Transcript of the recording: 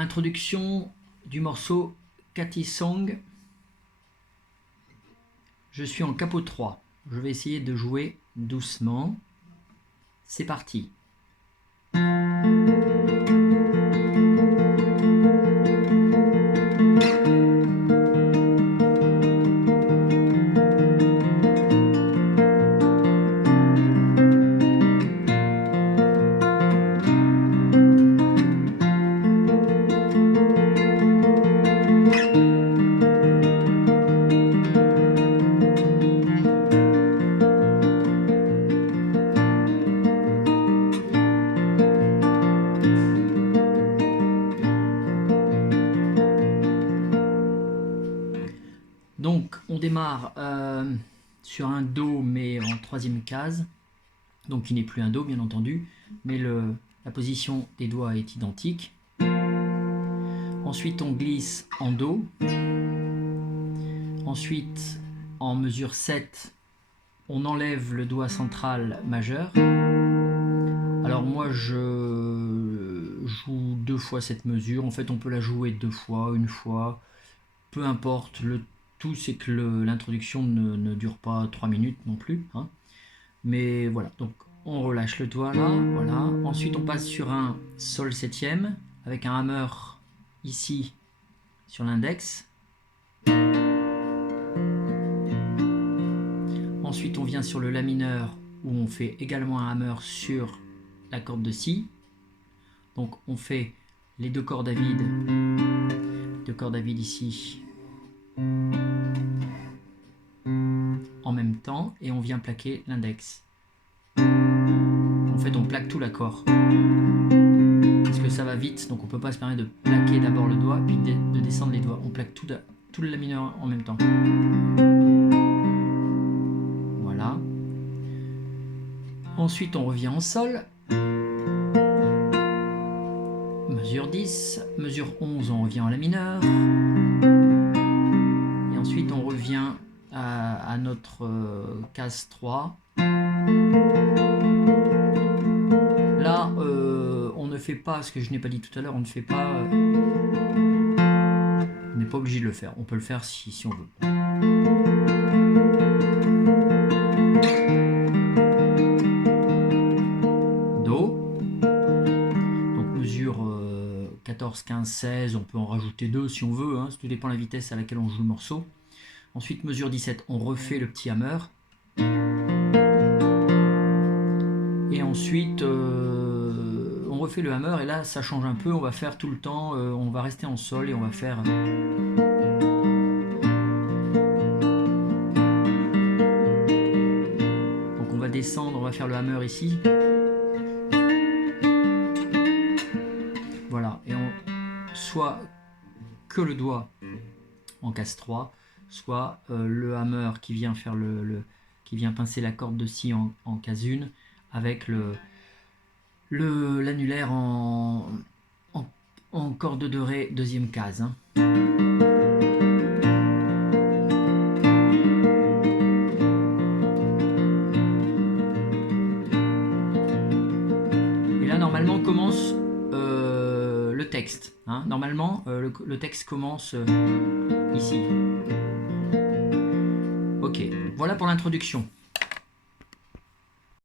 Introduction du morceau Cathy Song. Je suis en capot 3. Je vais essayer de jouer doucement. C'est parti. Donc on démarre sur un Do mais en troisième case, donc qui n'est plus un Do bien entendu, mais la position des doigts est identique. Ensuite on glisse en Do, ensuite en mesure 7 on enlève le doigt central majeur. Alors moi je joue 2 fois cette mesure, en fait on peut la jouer 2 fois, une fois, peu importe, le tout c'est que l'introduction ne dure pas 3 minutes non plus, hein. Mais voilà, donc on relâche le doigt là, voilà. Ensuite on passe sur un Sol septième avec un hammer ici sur l'index. Ensuite on vient sur le La mineur où on fait également un hammer sur la corde de Si. Donc on fait les deux cordes à vide ici en même temps et on vient plaquer l'index. En fait on plaque tout l'accord parce que ça va vite, donc on peut pas se permettre de plaquer d'abord le doigt puis de descendre les doigts. On plaque tout le La mineur en même temps. Voilà. Ensuite on revient en Sol. Mesure 10, mesure 11 on revient en La mineur. Et ensuite on revient à notre case 3. Là on ne fait pas, ce que je n'ai pas dit tout à l'heure, on ne fait pas, on n'est pas obligé de le faire, on peut le faire si on veut. Do, donc mesure 14, 15, 16, on peut en rajouter 2 si on veut, hein, tout dépend de la vitesse à laquelle on joue le morceau. Ensuite mesure 17, on refait le petit hammer. Et ensuite on refait le hammer et là ça change un peu, on va faire tout le temps, on va rester en Sol et on va faire... Donc on va descendre, on va faire le hammer ici. Voilà, et on soit que le doigt en case 3, soit le hammer qui vient faire qui vient pincer la corde de Si en case 1 avec l'annulaire en corde de Ré deuxième case, hein. Et là normalement commence le texte, hein. Normalement le texte commence ici. Ok, voilà pour l'introduction.